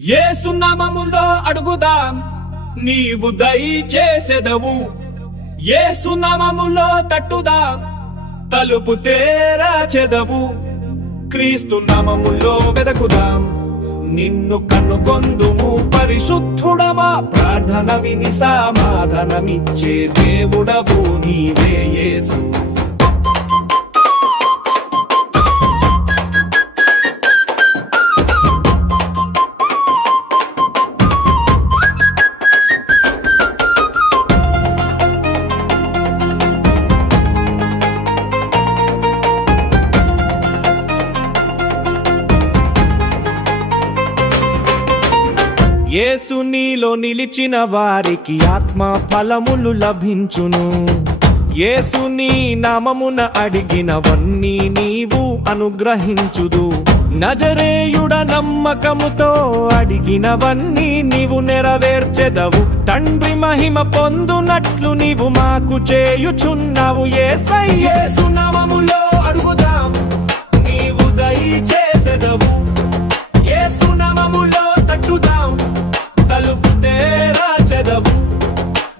యేసు నామములో అడుగుదాం నీవు దయచేసెదవు యేసు నామములో తట్టుదాం తలుపు తెరచెదవు క్రీస్తు నామములో వెదకుదాం నిన్ను కనుగొందుము పరిశుద్ధుడవా ప్రార్థన విని సమాధానమిచ్చే దేవుడవు నీవే యేసు యేసు నీలో నిలిచిన వారికి ఆత్మ ఫలములు లభించును యేసు నీ నామమున అడిగినవన్నీ నీవు అనుగ్రహించుదు నజరేయుడ నమ్మకముతో అడిగినవన్నీ నీవు నెరవేర్చెదవు తండ్రి మహిమ పొందునట్లు నీవు మాకు చేయుచున్నావు యేసయ్య యేసు నామములో అడుగుదాం నీవు దయచేసెదవు యేసు నామములో తట్టుదాం తలుపు తెరచెదవు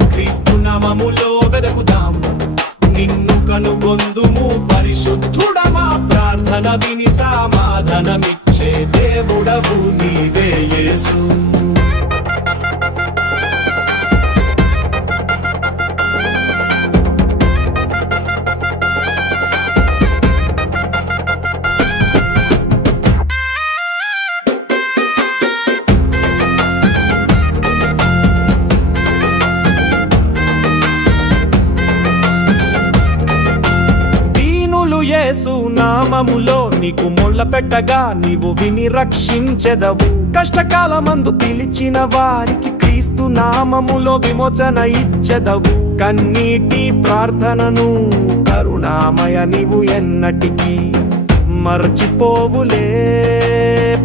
క్రీస్తు నామములో వెదకుదాం నిన్ను కనుగొందుము పరిశుద్ధుడవా ప్రార్థన విని సమాధానమిచ్చే దేవుడవు నీవే యేసు యేసు నామములో నీకు మొల్ల పెట్టగా నీవు విని రక్షించెదవు కష్టకాలమందు పిలిచిన వారికి క్రీస్తు నామములో విమోచన ఇచ్చెదవు కన్నీటి ప్రార్థనను కరుణామయ నీవు ఎన్నటికీ మర్చిపోవులే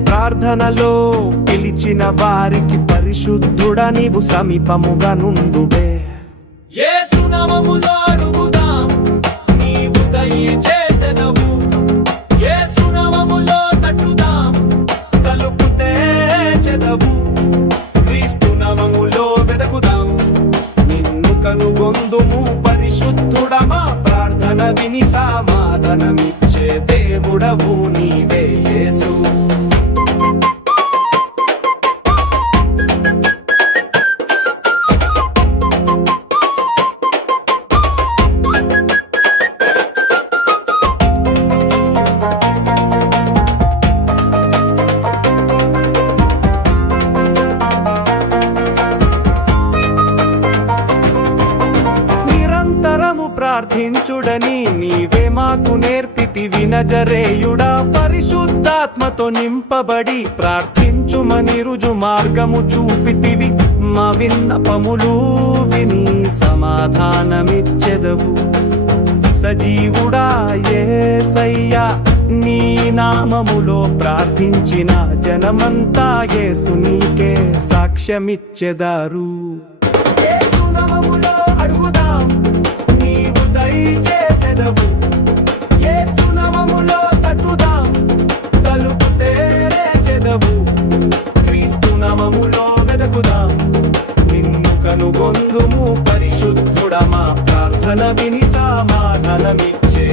ప్రార్థనలో పిలిచిన వారికి పరిశుద్ధుడ నీవు సమీపముగా నుండువే యేసు నామములో అడుగుదాం నీవు దయచేసెదవు యేసు నామములో తట్టుదాం తలుపు తెరచెదవు క్రీస్తు నామములో వెదకుదాం నిన్ను కనుగొందుము పరిశుద్ధుడమా ప్రార్థన విని సమాధానమిచ్చే దేవుడవు నీవే యేసు ప్రార్థించుడని నీవే మాకు నేర్పితివి నజరేయుడా పరిశుద్ధాత్మతో నింపబడి ప్రార్థించుమని రుజు మార్గము చూపితివి మా విన్నపములు విని సమాధానమిచ్చెదవు సజీవుడా యేసయ్యా నీ నామములో ప్రార్థించిన జనమంతా యేసు నీకే సాక్ష్యమిచ్చెదారు యేసు నామములో అడుగుదాం నీవు దయచేసెదవు యేసు నామములో తట్టుదాం తలుపు తెరచెదవు క్రీస్తు నామములో వెదకుదాం నిన్ను కనుగొందుము పరిశుద్ధుడమా ప్రార్థన విని సమాధానమిచ్చే